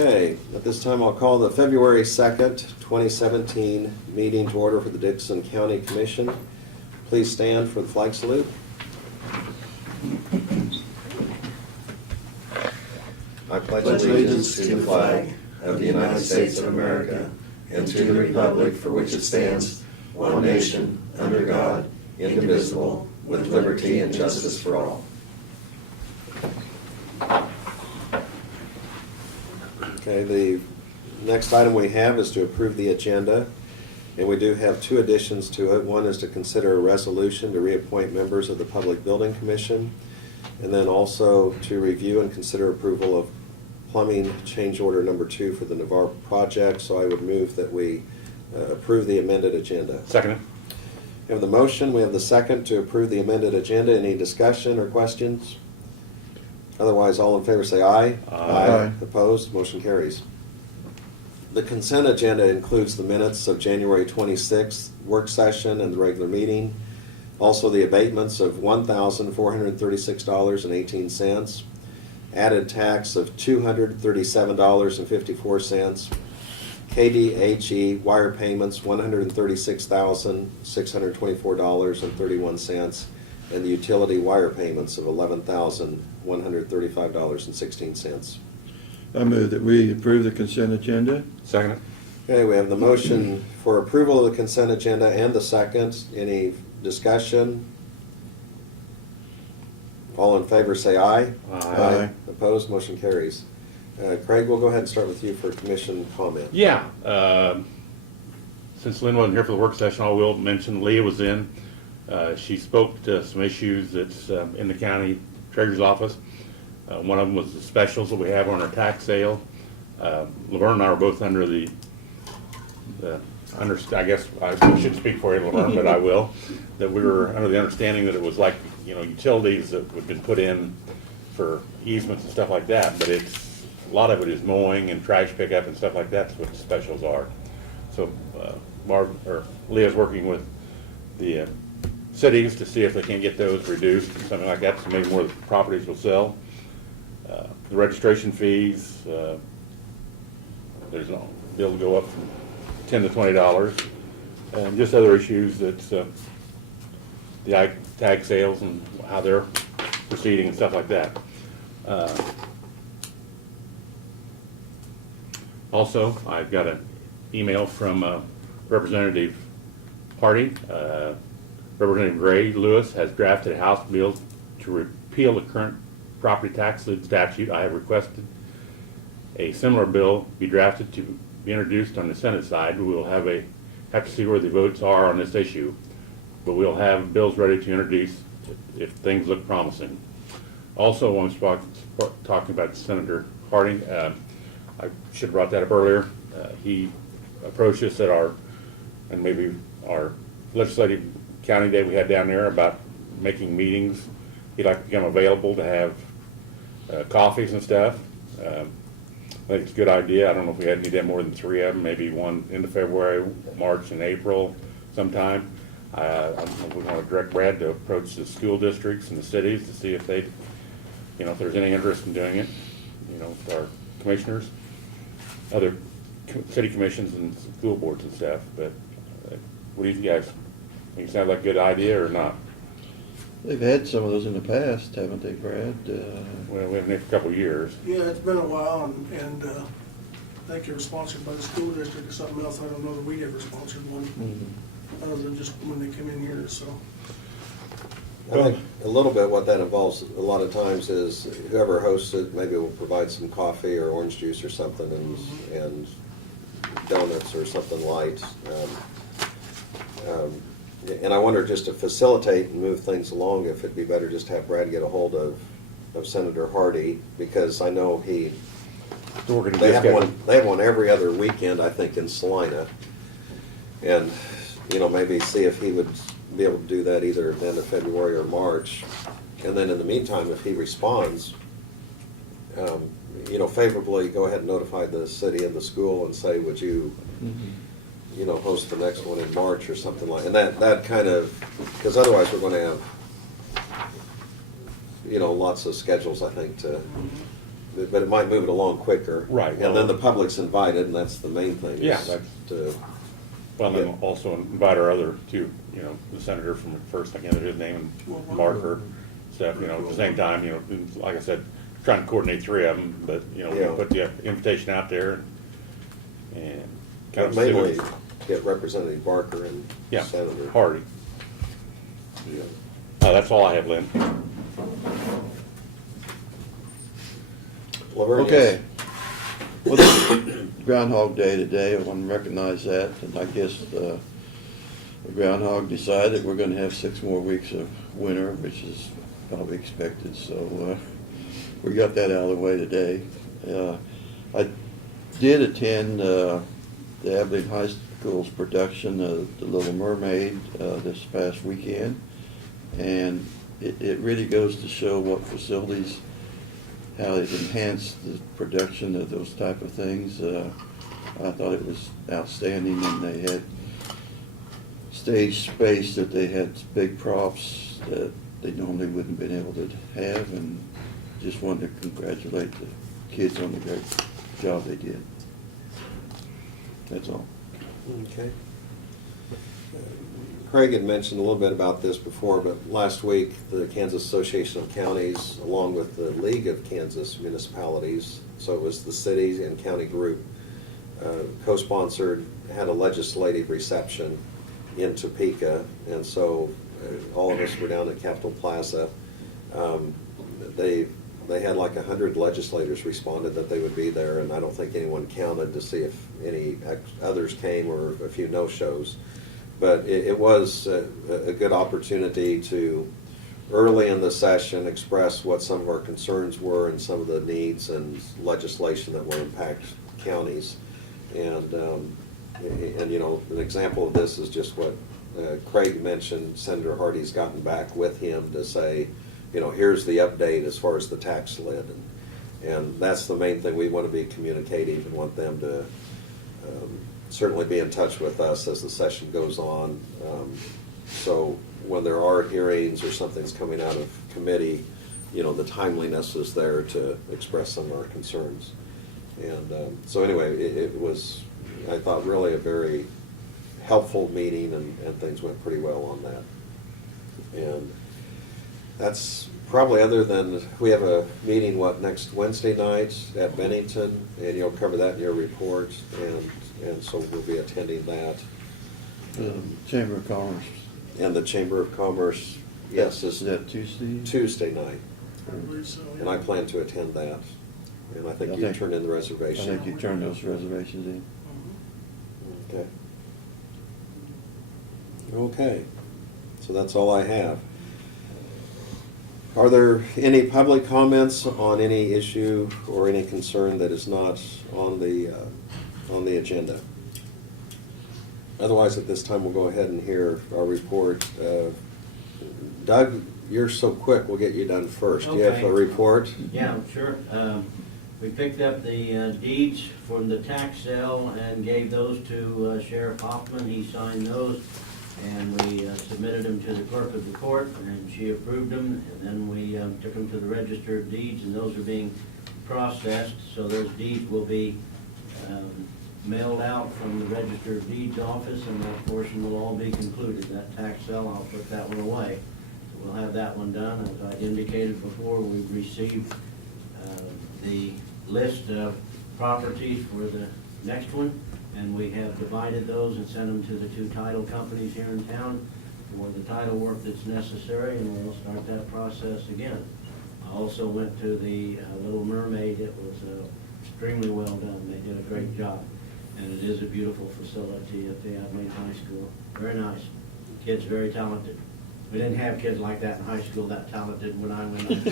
Okay, at this time I'll call the February 2nd, 2017 meeting to order for the Dixon County Commission. Please stand for the flag salute. I pledge allegiance to the flag of the United States of America and to the republic for which it stands, one nation, under God, indivisible, with liberty and justice for all. Okay, the next item we have is to approve the agenda, and we do have two additions to it. One is to consider a resolution to reappoint members of the Public Building Commission, and then also to review and consider approval of plumbing change order number 2 for the Navarre project. So I would move that we approve the amended agenda. Second. We have the motion, we have the second to approve the amended agenda. Any discussion or questions? Otherwise, all in favor say aye. Aye. Opposed? Motion carries. The consent agenda includes the minutes of January 26th work session and the regular meeting. Also the abatements of $1,436.18. Added tax of $237.54. KDHE wire payments $136,624.31, and the utility wire payments of $11,135.16. I move that we approve the consent agenda. Second. Okay, we have the motion for approval of the consent agenda and the second. Any discussion? All in favor say aye. Aye. Opposed? Motion carries. Craig, we'll go ahead and start with you for commission comment. Yeah. Since Lynn wasn't here for the work session, I will mention Leah was in. She spoke to some issues that's in the county treasurer's office. One of them was the specials that we have on our tax sale. Laverne and I were both under I guess I should speak for you, Laverne, but I will, that we were under the understanding that it was like, utilities that have been put in for easements and stuff like that, but a lot of it is mowing and trash pickup and stuff like that. That's what the specials are. So Leah's working with the cities to see if they can get those reduced or something like that, so maybe more of the properties will sell. The registration fees, there's no bill to go up from $10 to $20, and just other issues that's the tag sales and how they're proceeding and stuff like that. Also, I've got an email from Representative Hardy. Representative Gray Lewis has drafted a House bill to repeal the current property tax statute. I have requested a similar bill be drafted to be introduced on the Senate side. We will have to see where the votes are on this issue, but we'll have bills ready to introduce if things look promising. Also, when I was talking about Senator Harding, I should have brought that up earlier. He approached us at our legislative county day we had down there about making meetings. He'd like to become available to have coffees and stuff. I think it's a good idea. I don't know if we had need to have more than 3 of them, maybe one into February, March, and April sometime. I don't know if we want to direct Brad to approach the school districts and the cities to see if they, if there's any interest in doing it, our commissioners, other city commissions and school boards and stuff. But what do you guys think? It sounds like a good idea or not? They've had some of those in the past, haven't they, Brad? Well, we haven't had for a couple of years. Yeah, it's been a while, and I think they were sponsored by the school district or something else. I don't know that we ever sponsored one, other than just when they come in here, so. I think a little bit what that involves a lot of times is whoever hosts it maybe will provide some coffee or orange juice or something and donuts or something light. And I wonder, just to facilitate and move things along, if it'd be better just to have Brad get a hold of Senator Hardy, because I know they have one every other weekend, I think, in Salina. And, maybe see if he would be able to do that either at the end of February or March. And then in the meantime, if he responds, favorably, go ahead and notify the city and the school and say, would you, host the next one in March or something like, and that kind of, because otherwise we're going to have, lots of schedules, I think, to but it might move it along quicker. Right, And well- then the public's invited, and that's the main thing. is Yeah, that's- to- Well, Yeah. then also invite our other two, you know, the senator from McPherson, I can't remember his name, and Marker, stuff, you know, at the same time, you know, like I said, trying to coordinate three of them, but, you know, we Yeah. can put the invitation out there and kind But of see mainly what, get Representative Barker and yeah, Senator. Hardy. Yeah. That's all I have, Lynn. Laverne, Okay. Well, it's Groundhog Day today, I want to recognize that, and I guess the groundhog decided we're gonna have 6 more weeks of winter, which is probably expected, so we got that out of the way today. I did attend the Abilene High School's production of The Little Mermaid this past weekend, and it really goes to show what facilities, how they've enhanced the production of those type of things. I thought it was outstanding, and they had stage space that they had big props that they normally wouldn't been able to have, and just wanted to congratulate the kids on the great job they did. That's all. Okay. Craig had mentioned a little bit about this before, but last week, the Kansas Association of Counties, along with the League of Kansas Municipalities, so it was the cities and county group, co-sponsored, had a legislative reception in Topeka, and so all of us were down at Capitol Plaza. They had like 100 legislators responded that they would be there, and I don't think anyone counted to see if any others came or a few no-shows. But it was a good opportunity to, early in the session, express what some of our concerns were and some of the needs and legislation that will impact counties. And you know, an example of this is just what Craig mentioned. Senator Hardy's gotten back with him to say, you know, here's the update as far as the tax lid. And that's the main thing. We want to be communicative and want them to certainly be in touch with us as the session goes on. So when there are hearings or something's coming out of committee, you know, the timeliness is there to express some of our concerns. And so anyway, it was, I thought, really a very helpful meeting, and things went pretty well on that. And that's probably, other than, we have a meeting, next Wednesday night at Bennington, and you'll cover that in your report, and so we'll be attending that. Chamber of Commerce, And the Chamber of Commerce, yes, is is that Tuesday? Tuesday night, I believe so. yeah. and I plan to attend that. And I think I you think- turned in the I reservation. think you turned those reservations in. Mhm. Okay. Okay, so that's all I have. Are there any public comments on any issue or any concern that is not on the agenda? Otherwise, at this time, we'll go ahead and hear our report. Doug, you're so quick, we'll get you done first. Do you have Okay. a report? Yeah, sure. We picked up the deeds from the tax sale and gave those to Sheriff Hoffman. He signed those, and we submitted them to the clerk of the court, and she approved them. And then we took them to the Register of Deeds, and those are being processed. So those deeds will be mailed out from the Register of Deeds office, and that portion will all be concluded. That tax sale, I'll put that one away. So we'll have that one done. As I indicated before, we've received the list of properties for the next one, and we have divided those and sent them to the 2 title companies here in town for the title work that's necessary, and we'll start that process again. I also went to the Little Mermaid. It was extremely well done. They did a great job, and it is a beautiful facility at the Abilene High School. Very nice. Kids very talented. We didn't have kids like that in high school, that talented, when I went.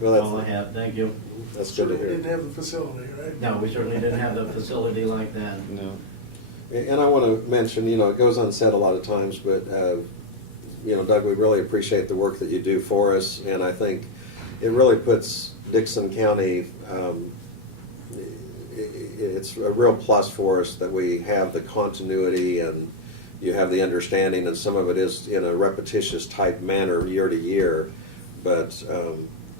Well, That's all I have, thank you. That's good to Certainly didn't hear. have the facility, right? No, we certainly didn't have the facility like that. No. And I want to mention, you know, it goes unsaid a lot of times, but, you know, Doug, we really appreciate the work that you do for us, and I think it really puts Dixon County, it's a real plus for us that we have the continuity and you have the understanding, and some of it is in a repetitious type manner year to year, but,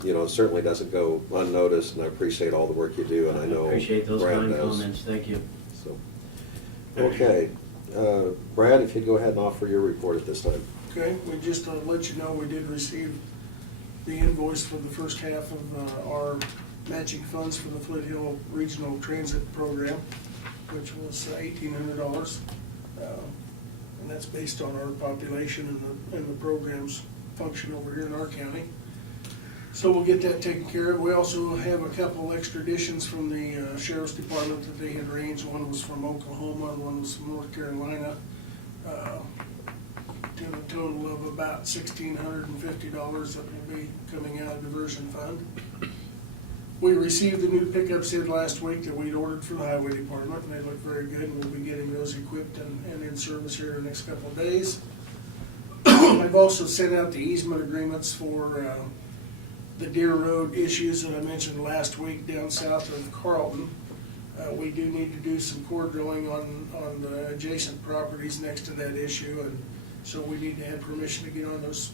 you know, it certainly doesn't go unnoticed, and I appreciate all the work you do, and I know Appreciate those Brad kind does. comments, thank you. So, okay, Brad, if you'd go ahead and offer your report at this time. Okay, we just let you know, we did receive the invoice for the first half of our matching funds for the Flint Hill Regional Transit Program, which was $1,800. And that's based on our population and the program's function over here in our county. So we'll get that taken care of. We also have a couple extra additions from the Sheriff's Department that they had arranged. One was from Oklahoma and one was from North Carolina. To a total of about $1,650 that will be coming out of diversion fund. We received the new pickups in last week that we'd ordered for the Highway Department, and they look very good, and we'll be getting those equipped and in service here in the next couple of days. I've also sent out the easement agreements for the Deer Road issues that I mentioned last week down south of Carlton. We do need to do some core drilling on the adjacent properties next to that issue, and so we need to have permission to get on those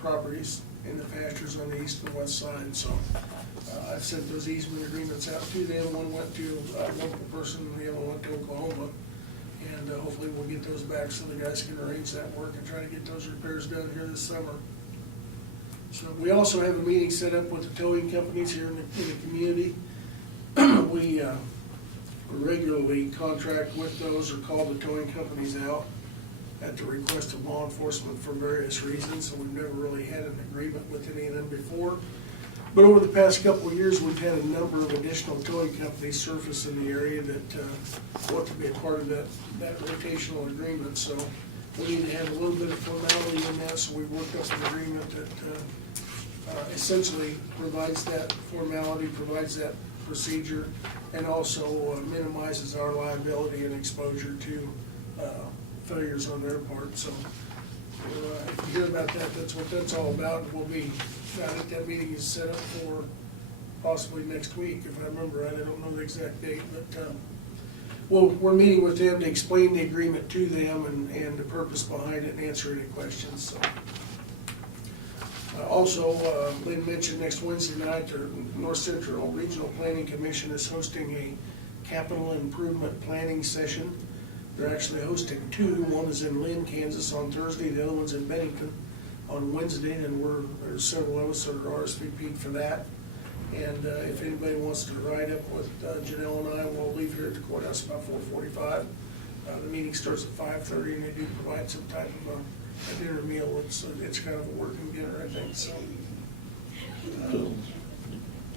properties in the pastures on the east and west side. So I've sent those easement agreements out to them. One went to a local person and the other one went to Oklahoma. And hopefully we'll get those back so the guys can arrange that work and try to get those repairs done here this summer. So we also have a meeting set up with the towing companies here in the community. We regularly contract with those or call the towing companies out at the request of law enforcement for various reasons, so we've never really had an agreement with any of them before. But over the past couple of years, we've had a number of additional towing companies surface in the area that want to be a part of that rotational agreement. So we need to have a little bit of formality in that, so we worked up an agreement that essentially provides that formality, provides that procedure, and also minimizes our liability and exposure to failures on their part. So if you hear about that, that's what that's all about. We'll be, I think that meeting is set up for possibly next week, if I remember right. I don't know the exact date, but we're meeting with them to explain the agreement to them and the purpose behind it and answer any questions. So. Also, Lynn mentioned next Wednesday night, the North Central Regional Planning Commission is hosting a capital improvement planning session. They're actually hosting two. One is in Lynn, Kansas on Thursday, the other one's in Bennington on Wednesday, and there's several of us that are RSVP'd for that. And if anybody wants to ride up with Janelle and I, we'll leave here at the courthouse about 4:45. The meeting starts at 5:30, and they do provide some type of a dinner meal. It's kind of a working dinner, I think, so. So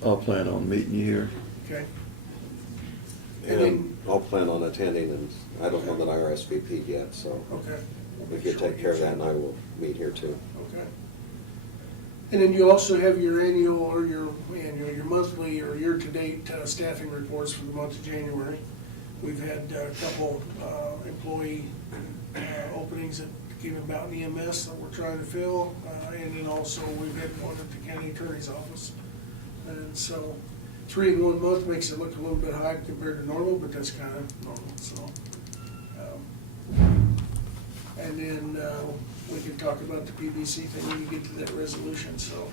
I'll plan on meeting you here. Okay. And I'll plan on attending, and I don't know that I RSVP'd yet, so Okay. if you take care of that, and I will meet here too. Okay. And then you also have your annual or your monthly or year-to-date staffing reports for the month of January. We've had a couple employee openings that came about in EMS that we're trying to fill, and then also we've had one at the county attorney's office. And so 3 in 1 month makes it look a little bit high compared to normal, but that's kind of normal. So, and then we can talk about the PBC thing when you get to that resolution. So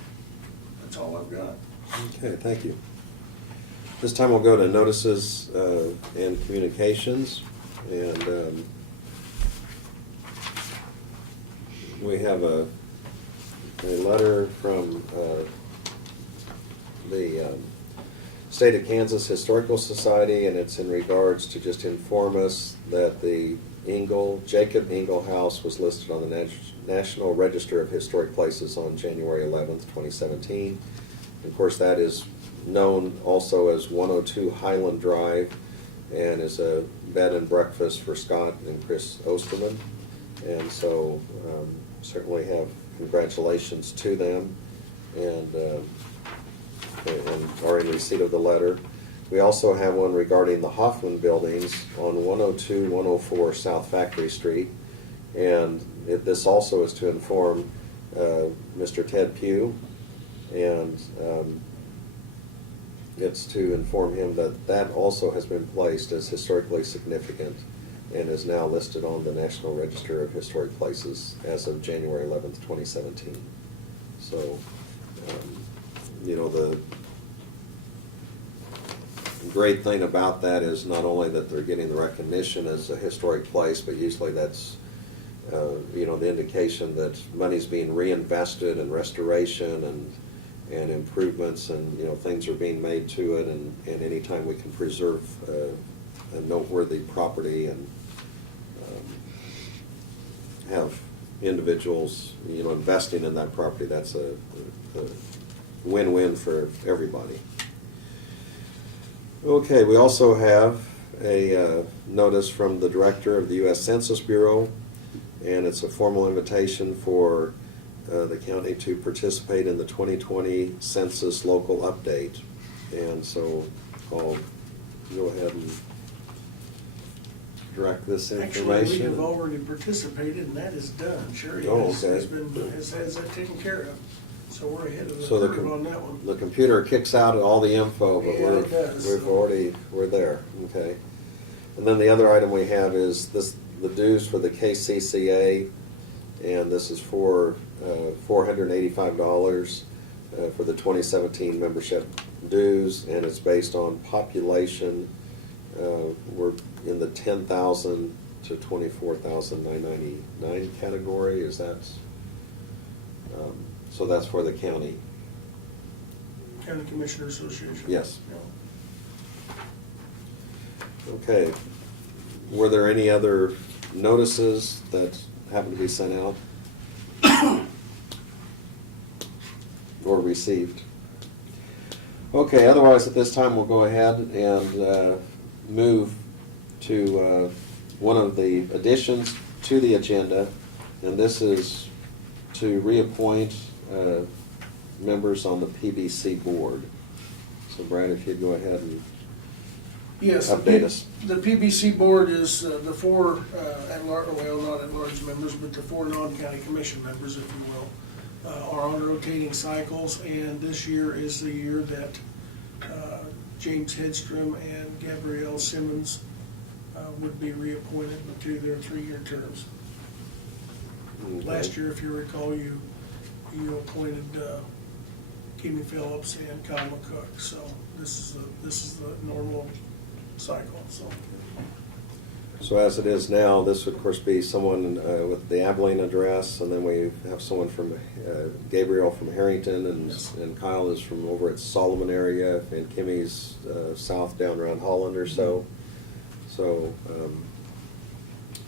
that's all I've got. Okay, thank you. This time we'll go to notices and communications, and we have a letter from the State of Kansas Historical Society, and it's in regards to just inform us that the Jacob Engel House was listed on the National Register of Historic Places on January 11th, 2017. Of course, that is known also as 102 Highland Drive, and is a bed and breakfast for Scott and Chris Osterman. And so certainly have congratulations to them, and are in receipt of the letter. We also have one regarding the Hoffman buildings on 102, 104 South Factory Street. And this also is to inform Mr. Ted Pugh, and it's to inform him that that also has been placed as historically significant and is now listed on the National Register of Historic Places as of January 11th, 2017. So You know, the great thing about that is not only that they're getting the recognition as a historic place, but usually that's, you know, the indication that money's being reinvested in restoration and improvements, and, you know, things are being made to it, and anytime we can preserve a noteworthy property and have individuals, you know, investing in that property, that's a win-win for everybody. Okay, we also have a notice from the director of the U.S. Census Bureau, and it's a formal invitation for the county to participate in the 2020 census local update. And so I'll go ahead and direct this Actually, we information. have already participated, and that is done. Sherry Oh, has okay. has that taken care of. So we're ahead of the So the curve on that one. The computer kicks out all the info, but Yeah, it does. we're there, okay. And then the other item we have is the dues for the KCCA, and this is for $485 for the 2017 membership dues, and it's based on population. We're in the 10,000 to 24,999 category. Is that? So that's for the county. County Commissioner Association. Yes. Yeah. Okay. Were there any other notices that happened to be sent out or received? Okay, otherwise at this time we'll go ahead and move to one of the additions to the agenda, and this is to reappoint members on the PBC board. So Brad, if you'd go ahead and Yes. update us. The PBC board is the four at-large, well, not at-large members, but the four non-county commission members, if you will, are on rotating cycles, and this year is the year that James Hedstrom and Gabrielle Simmons would be reappointed to their 3-year terms. Okay. Last year, if you recall, you appointed Kimmy Phillips and Kyle McCook, so this is the normal cycle, so. So as it is now, this would of course be someone with the Abilene address, and then we have someone from Gabriel from Harrington, and Yes. and Kyle is from over at Solomon area, and Kimmy's south down around Holland or so. So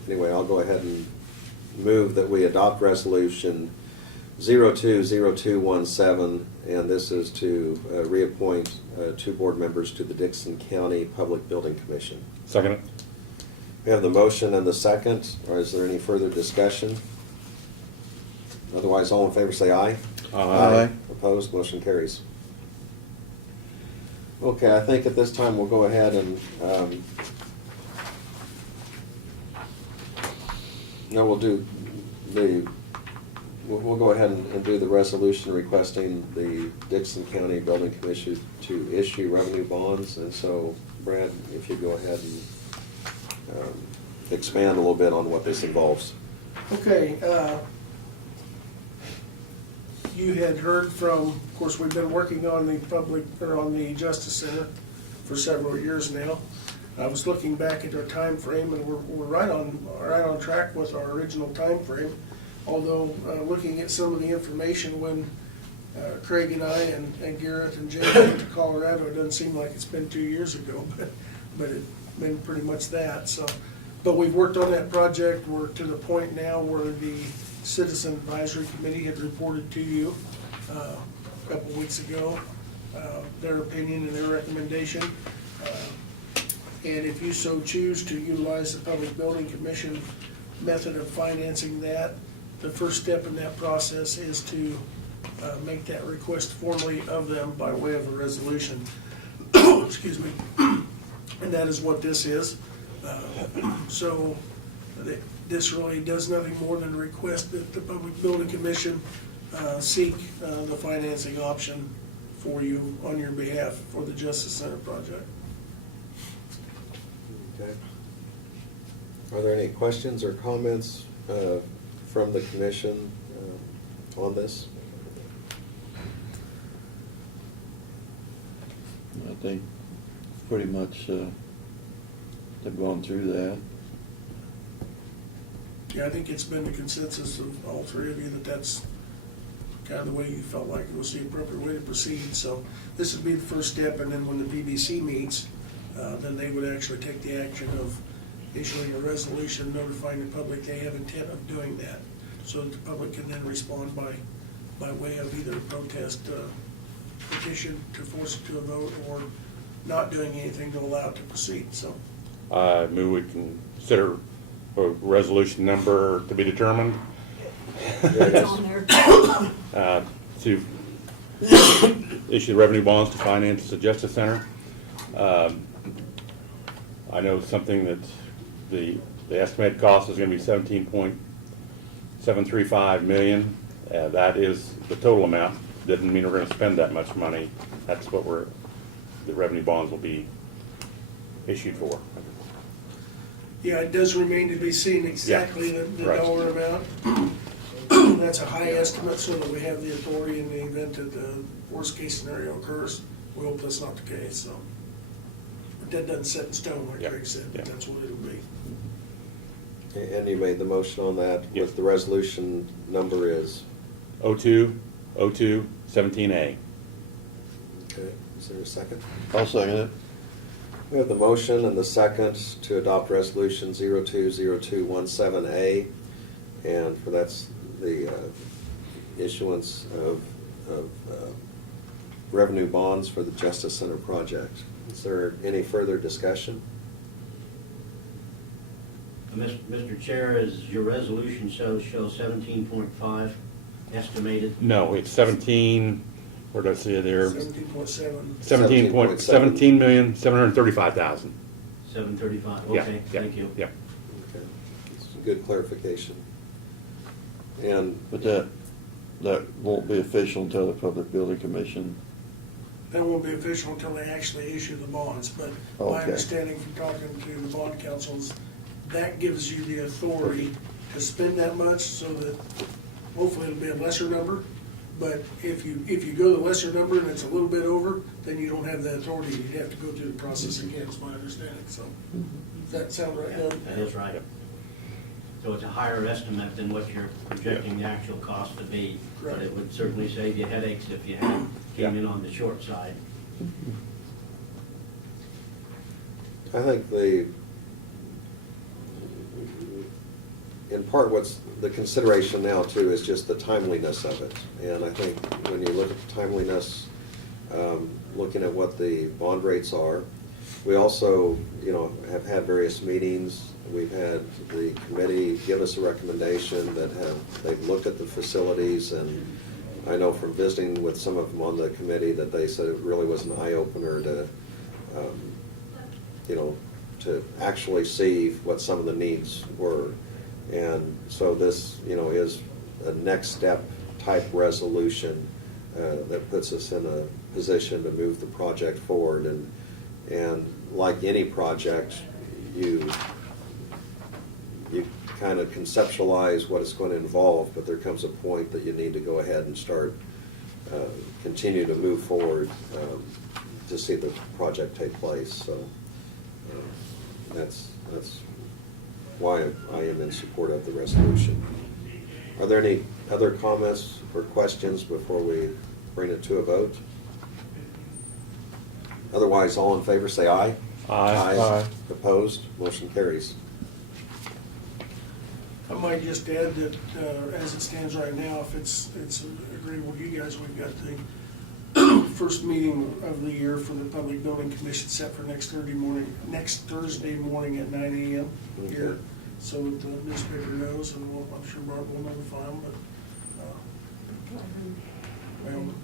anyway, I'll go ahead and move that we adopt resolution 020217, and this is to reappoint 2 board members to the Dixon County Public Building Commission. Second it. We have the motion and the second, or is there any further discussion? Otherwise, all in favor say aye. Aye. Opposed, motion carries. Okay, I think at this time we'll go ahead and, no, we'll go ahead and do the resolution requesting the Dixon County Building Commission to issue revenue bonds. And so, Brad, if you go ahead and expand a little bit on what this involves. Okay, you had heard from, of course, we've been working on the on the Justice Center for several years now. I was looking back at our time frame, and we're right on track with our original time frame. Although, looking at some of the information when Craig and I and Garrett and Jay went to Colorado, it doesn't seem like it's been 2 years ago, but it's been pretty much that, so. But we've worked on that project. We're to the point now where the Citizen Advisory Committee had reported to you a couple weeks ago, their opinion and their recommendation. And if you so choose to utilize the Public Building Commission method of financing that, the first step in that process is to make that request formally of them by way of a resolution. Excuse me. And that is what this is. So this really does nothing more than request that the Public Building Commission seek the financing option for you on your behalf for the Justice Center project. Okay. Are there any questions or comments from the commission on this? I think pretty much they've gone through that. Yeah, I think it's been the consensus of all three of you that that's kind of the way you felt like it was the appropriate way to proceed. So this would be the first step, and then when the PBC meets, then they would actually take the action of issuing a resolution notifying the public they have intent of doing that, so that the public can then respond by way of either a protest petition to force it to a vote, or not doing anything to allow it to proceed, so. I move we consider a resolution number to be determined It's on there. to issue revenue bonds to finance the Justice Center. I know something that the estimated cost is going to be $17.735 million. That is the total amount. Doesn't mean we're going to spend that much money. That's what the revenue bonds will be issued for. Yeah, it does remain to be seen exactly Yeah, the right. dollar amount. That's a high estimate, so that we have the authority in the event that the worst-case scenario occurs. We hope that's not the case, so. But that doesn't set in stone, like Yeah, Greg said, but yeah. that's what it'll be. And you made the motion on that, Yes. with the resolution number is, 02-02-17A. okay, is there a second? I'll second it. We have the motion and the second to adopt resolution 020217A, and for that's the issuance of revenue bonds for the Justice Center project. Is there any further discussion? Mr. Chair, is your resolution show 17.5 estimated? No, it's 17, where did I see it there? 17.7. 17,735,000. 735, Yeah, okay, yeah, thank you. Yeah. Okay, it's a good clarification. And, But that won't be official until the Public Building Commission. That won't be official until they actually issue the bonds, but my Okay. understanding from talking to the bond councils, that gives you the authority to spend that much, so that hopefully it'll be a lesser number. But if you go the lesser number and it's a little bit over, then you don't have the authority, you'd have to go through the process again, is my understanding, so. Does that sound right, Doug? That is right. So it's a higher estimate than what you're projecting the actual cost to be. But Correct. it would certainly save you headaches if you came in on the short side. I think in part, what's the consideration now too is just the timeliness of it. And I think when you look at the timeliness, looking at what the bond rates are, we also, have had various meetings. We've had the committee give us a recommendation they've looked at the facilities, and I know from visiting with some of them on the committee that they said it really was an eye-opener to actually see what some of the needs were. And so this, is a next step type resolution that puts us in a position to move the project forward. And like any project, you kind of conceptualize what it's going to involve, but there comes a point that you need to go ahead and start, continue to move forward to see the project take place. So that's why I am in support of the resolution. Are there any other comments or questions before we bring it to a vote? Otherwise, all in favor say aye. Aye. Aye. Opposed? Motion carries. I might just add that, as it stands right now, if it's agreeable to you guys, we've got the first meeting of the year for the Public Building Commission set for next Thursday morning at 9 a.m. here, Okay. so that the newspaper knows, and I'm sure Bart will notify them, but,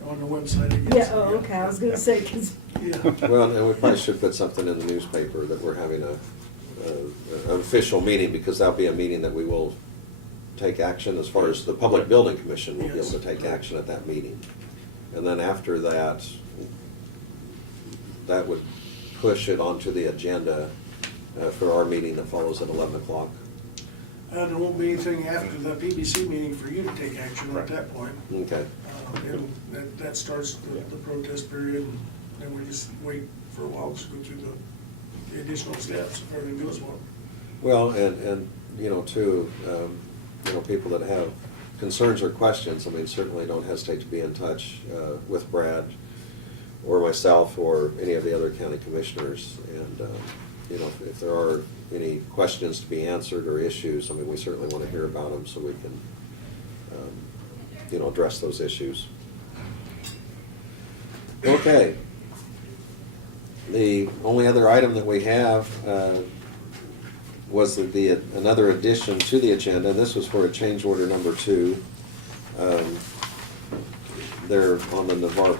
on the website, I guess. Yeah, oh, okay, I was gonna say, 'cause Yeah, Well, and we probably should put something in the newspaper that we're having an official meeting, because that'll be a meeting that we will take action as far as the Public Building Commission will be able to take action at that meeting. And then after that, that would push it onto the agenda for our meeting that follows at 11 o'clock. there won't be anything after the PBC meeting for you to take action at Right. that point. Okay. That starts the protest period, then we just wait for a while to go through the additional steps if everything goes well. Well, and, you know, too, you know, people that have concerns or questions, I mean, certainly don't hesitate to be in touch with Brad or myself or any of the other county commissioners. And, you know, if there are any questions to be answered or issues, I mean, we certainly want to hear about them so we can, you know, address those issues. Okay. The only other item that we have was another addition to the agenda. This was for a change order number 2. They're on the Navarre